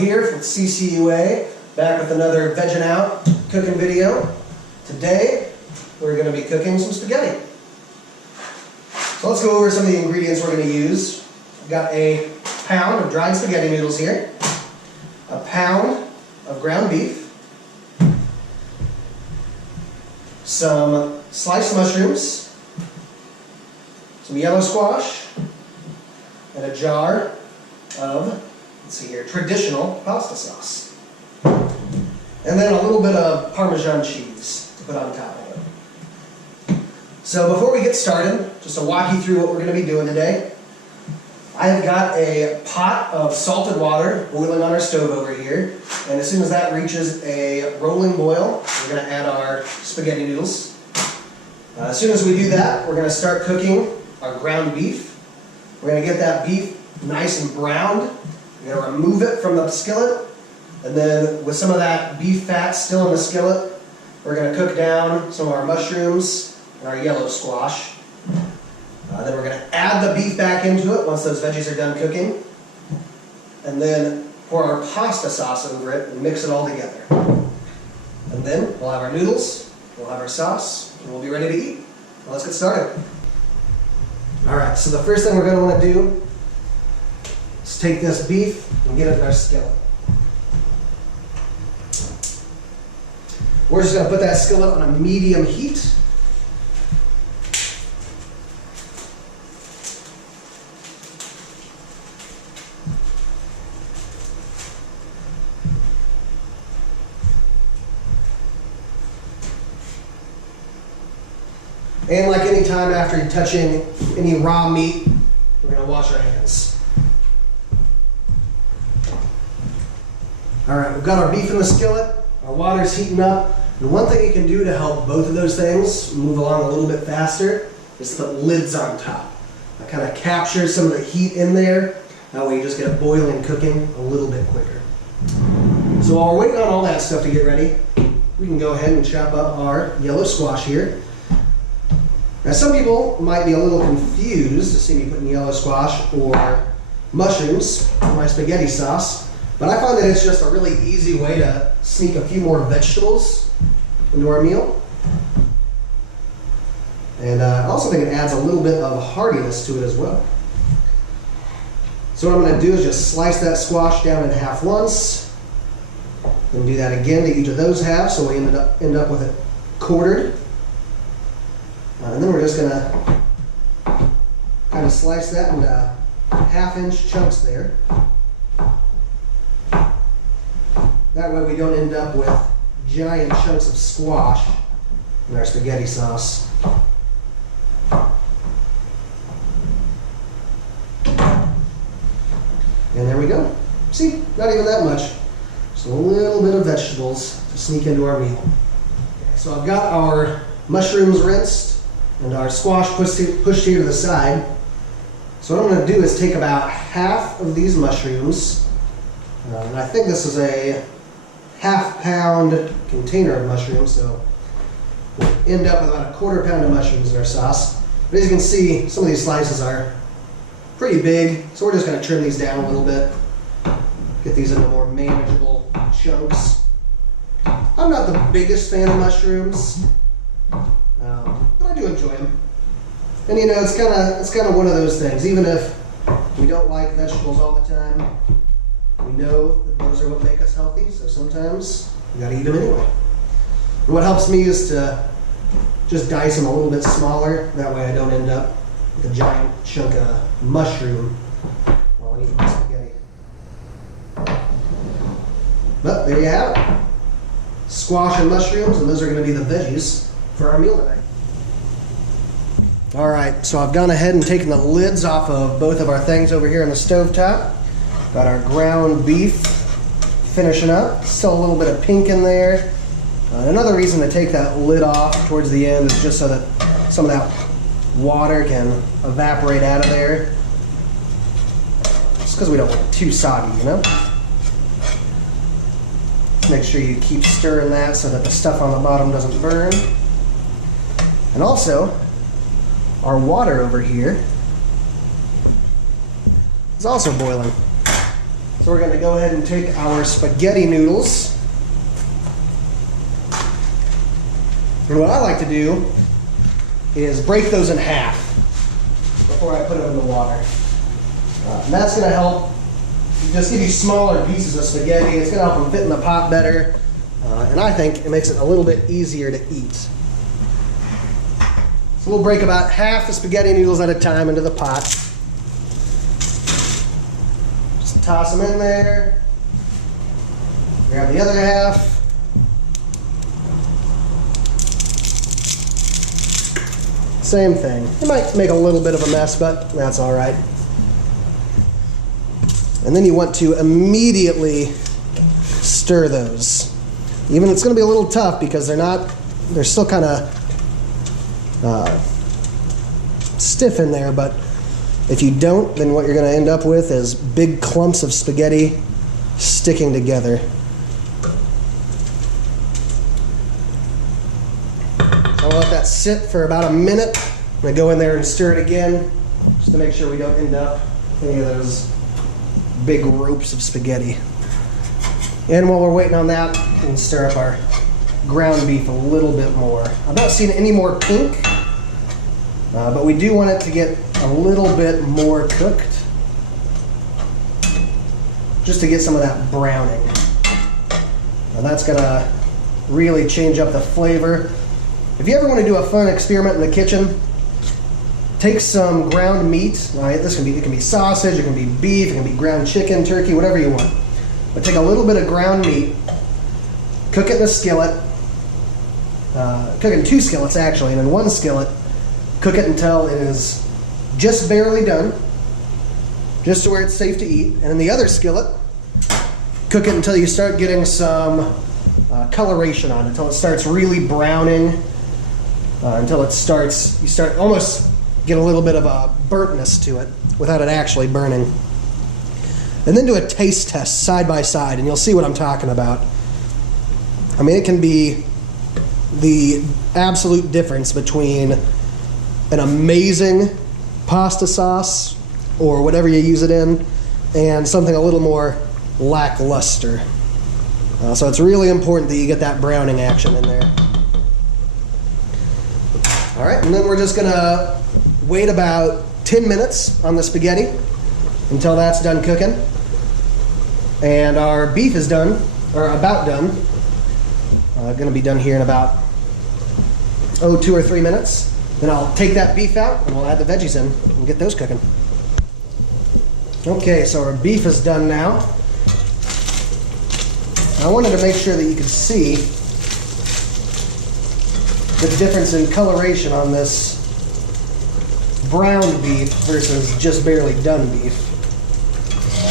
here with CCUA, back with another Vegging Out cooking video. Today, we're going to be cooking some spaghetti. So let's go over some of the ingredients we're going to use. I've got a pound of dried spaghetti noodles here, a pound of ground beef, some sliced mushrooms, some yellow squash, and a jar of, let's see here, traditional pasta sauce. And then a little bit of Parmesan cheese to put on top of it. So before we get started, just to walk you through what we're going to be doing today, I have got a pot of salted water boiling on our stove over here. And as soon as that reaches a rolling boil, we're going to add our spaghetti noodles. As soon as we do that, we're going to start cooking our ground beef. We're going to get that beef nice and browned. We're going to remove it from the skillet. And then with some of that beef fat still in the skillet, we're going to cook down some of our mushrooms and our yellow squash. Then we're going to add the beef back into it once those veggies are done cooking. And then pour our pasta sauce over it and mix it all together. And then we'll have our noodles, we'll have our sauce, and we'll be ready to eat. Well, let's get started. Alright, so the first thing we're going to want to do is take this beef and get it in our skillet. We're just going to put that skillet on a medium heat. And like any time after touching any raw meat, we're going to wash our hands. Alright, we've got our beef in the skillet, our water's heating up, and one thing you can do to help both of those things move along a little bit faster is to put lids on top. That kind of captures some of the heat in there, that way you just get it boiling and cooking a little bit quicker. So while we're waiting on all that stuff to get ready, we can go ahead and chop up our yellow squash here. Now some people might be a little confused to see me putting yellow squash or mushrooms in my spaghetti sauce, but I find that it's just a really easy way to sneak a few more vegetables into our meal. And I also think it adds a little bit of heartiness to it as well. So what I'm going to do is just slice that squash down in half once, then do that again to each of those halves so we end up with it quartered. And then we're just going to kind of slice that into half-inch chunks there. That way we don't end up with giant chunks of squash in our spaghetti sauce. And there we go. See, not even that much. Just a little bit of vegetables to sneak into our meal. Okay, so I've got our mushrooms rinsed and our squash pushed here to the side. So what I'm going to do is take about half of these mushrooms, and I think this is a half-pound container of mushrooms, so we'll end up with about a quarter pound of mushrooms in our sauce. But as you can see, some of these slices are pretty big, so we're just going to trim these down a little bit, get these into more manageable chunks. I'm not the biggest fan of mushrooms, but I do enjoy them. And you know, it's kind of one of those things. Even if we don't like vegetables all the time, we know that those are what make us healthy. So sometimes you got to eat them anyway. And what helps me is to just dice them a little bit smaller. That way I don't end up with a giant chunk of mushroom while I'm eating my spaghetti. But there you have it. Squash and mushrooms, and those are going to be the veggies for our meal tonight. Alright, so I've gone ahead and taken the lids off of both of our things over here on the stovetop. Got our ground beef finishing up. Still a little bit of pink in there. Another reason to take that lid off towards the end is just so that some of that water can evaporate out of there. Just because we don't want it too soggy, you know? Make sure you keep stirring that so that the stuff on the bottom doesn't burn. And also, our water over here is also boiling. So So we're going to go ahead and take our spaghetti noodles. And what I like to do is break those in half before I put them in the water. And that's going to help just give you smaller pieces of spaghetti. It's going to help them fit in the pot better. And I think it makes it a little bit easier to eat. So we'll break about half the spaghetti noodles at a time into the pot. Just toss them in there. Grab the other half. Same thing. It might make a little bit of a mess, but that's all right. And then you want to immediately stir those. Even it's going to be a little tough because they're still kind of stiff in there, but if you don't, then what you're going to end up with is big clumps of spaghetti sticking together. So I'll let that sit for about a minute. I'm going to go in there and stir it again just to make sure we don't end up with any of those big ropes of spaghetti. And while we're waiting on that, we can stir up our ground beef a little bit more. I'm not seeing any more pink, but we do want it to get a little bit more cooked, just to get some of that browning. Now that's gonna really change up the flavor. If you ever want to do a fun experiment in the kitchen, take some ground meat. Right? It can be sausage, it can be beef, it can be ground chicken, turkey, whatever you want. But take a little bit of ground meat, cook it in a skillet, cook it in 2 skillets actually, and in 1 skillet, cook it until it is just barely done, just to where it's safe to eat. And in the other skillet, cook it until you start getting some coloration on it, until it starts really browning, until you start almost get a little bit of a burntness to it without it actually burning. And then do a taste test side by side, and you'll see what I'm talking about. I mean, it can be the absolute difference between an amazing pasta sauce, or whatever you use it in, and something a little more lackluster. So it's really important that you get that browning action in there. All right, and then we're just gonna wait about 10 minutes on the spaghetti until that's done cooking. And our beef is done, or about done. Gonna be done here in about 2 or 3 minutes. Then I'll take that beef out and we'll add the veggies in and get those cooking. Okay, so our beef is done now. I wanted to make sure that you could see the difference in coloration on this browned beef versus just barely done beef.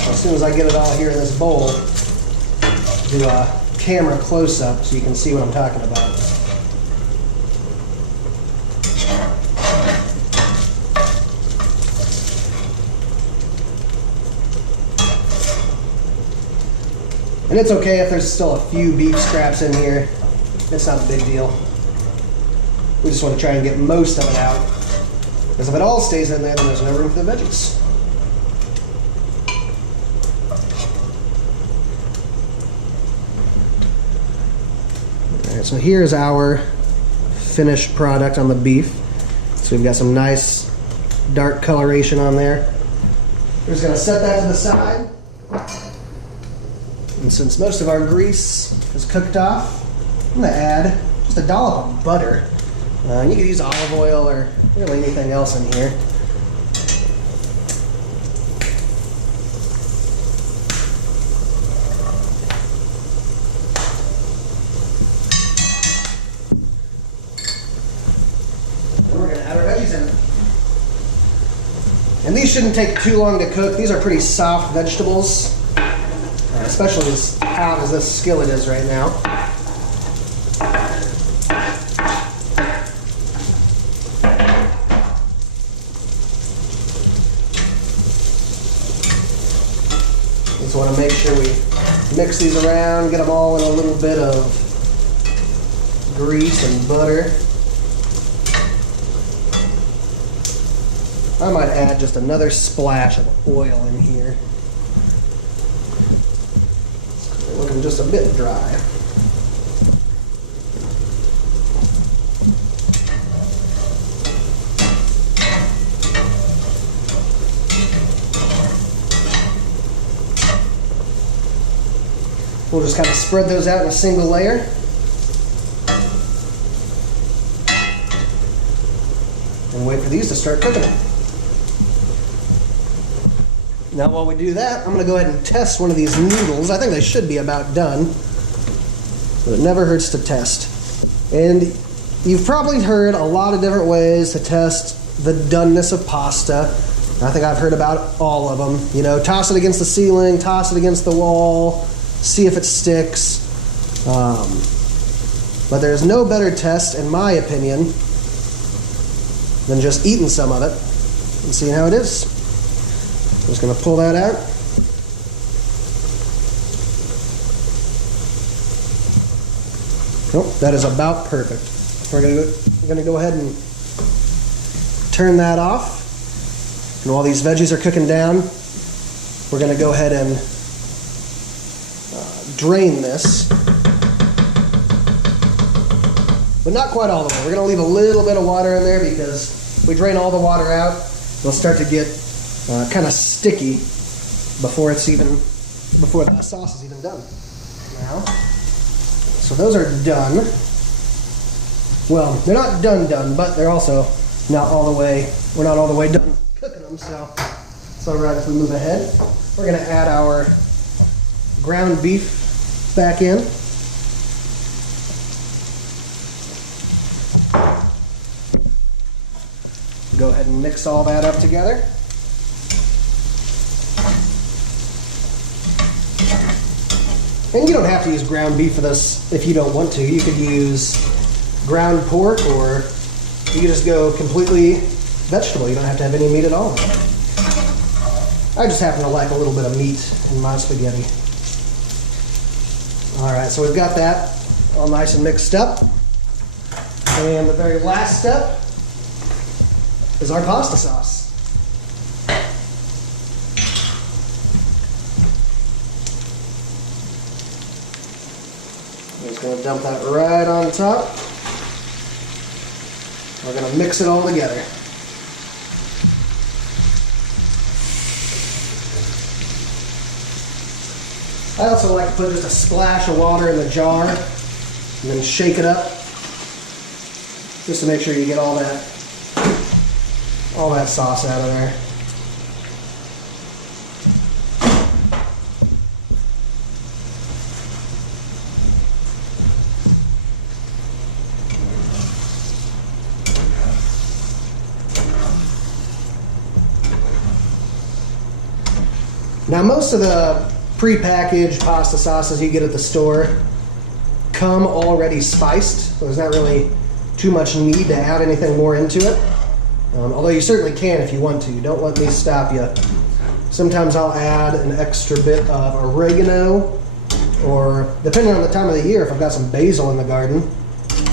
So as soon as I get it all here in this bowl, do a camera close-up so you can see what I'm talking about. And it's okay if there's still a few beef scraps in here. It's not a big deal. We just want to try and get most of it out. Because if it all stays in there, then there's no room for the veggies. Alright, so here's our finished product on the beef. So we've got some nice dark coloration on there. We're just going to set that to the side. And since most of our grease is cooked off, I'm going to add just a dollop of butter. You could use olive oil or really anything else in here. And we're going to add our veggies in. And these shouldn't take too long to cook. These are pretty soft vegetables. Especially as hot as this skillet is right now. Just want to make sure we mix these around, get them all in a little bit of grease and butter. I might add just another splash of oil in here. looking just a bit dry. We'll just kind of spread those out in a single layer. And wait for these to start cooking. Now while we do that, I'm going to go ahead and test one of these noodles. I think they should be about done, but it never hurts to test. And you've probably heard a lot of different ways to test the doneness of pasta. I think I've heard about all of them. You know, toss it against the ceiling, toss it against the wall, see if it sticks. But there's no better test, in my opinion, than just eating some of it and seeing how it is. I'm just going to pull that out. Nope, that is about perfect. We're going to go ahead and turn that off. And while these veggies are cooking down, we're going to go ahead and drain this. But not quite all of it. We're going to leave a little bit of water in there because if we drain all the water out, it'll start to get kind of sticky before the sauce is even done. Now, so those are done. Well, they're not done, but they're also not all the way. We're not all the way done cooking them, so it's all right if we move ahead. We're going to add our ground beef back in. Go ahead and mix all that up together. And you don't have to use ground beef for this if you don't want to. You could use ground pork, or you could just go completely vegetable. You don't have to have any meat at all. I just happen to like a little bit of meat in my spaghetti. All right, so we've got that all nice and mixed up. And the very last step is our pasta sauce. I'm just going to dump that right on top. We're going to mix it all together. I also like to put just a splash of water in the jar and then shake it up just to make sure you get all that sauce out of there. Now most of the pre-packaged pasta sauces you get at the store come already spiced, so there's not really too much need to add anything more into it. Although you certainly can if you want to. Don't let me stop you. Sometimes I'll add an extra bit of oregano, or depending on the time of the year, if I've got some basil in the garden,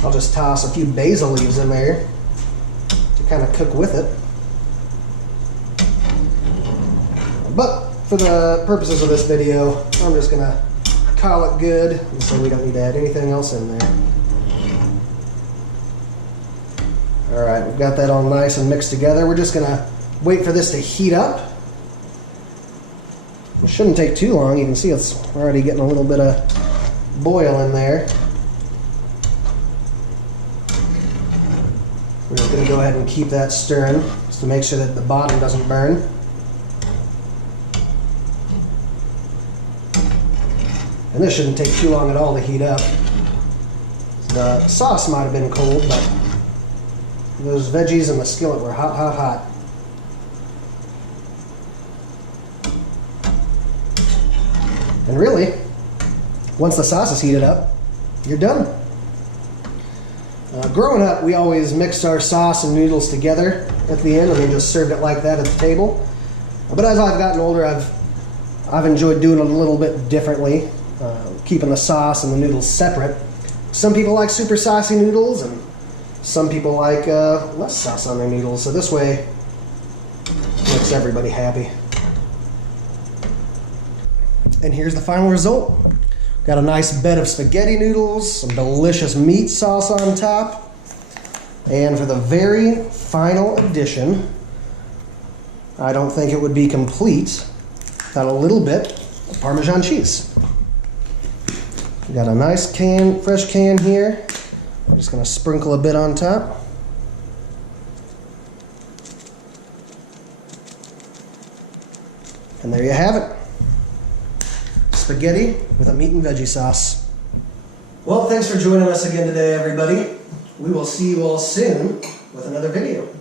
I'll just toss a few basil leaves in there to kind of cook with it. But for the purposes of this video, I'm just going to call it good, and so we don't need to add anything else in there. Alright, we've got that all nice and mixed together. We're just going to wait for this to heat up. It shouldn't take too long. You can see it's already getting a little bit of boil in there. We're just going to go ahead and keep that stirring just to make sure that the bottom doesn't burn. And this shouldn't take too long at all to heat up. The sauce might have been cold, but those veggies in the skillet were hot, hot, hot. And really, once the sauce is heated up, you're done. Growing up, we always mixed our sauce and noodles together at the end and then just served it like that at the table. But as I've gotten older, I've enjoyed doing it a little bit differently, keeping the sauce and the noodles separate. Some people like super saucy noodles, and some people like less sauce on their noodles. So this way, it makes everybody happy. And here's the final result. Got a nice bed of spaghetti noodles, some delicious meat sauce on top, and for the very final addition, I don't think it would be complete without a little bit of Parmesan cheese. We got a nice fresh can here. I'm just going to sprinkle a bit on top. And there you have it. Spaghetti with a meat and veggie sauce. Well, thanks for joining us again today, everybody. We will see you all soon with another video.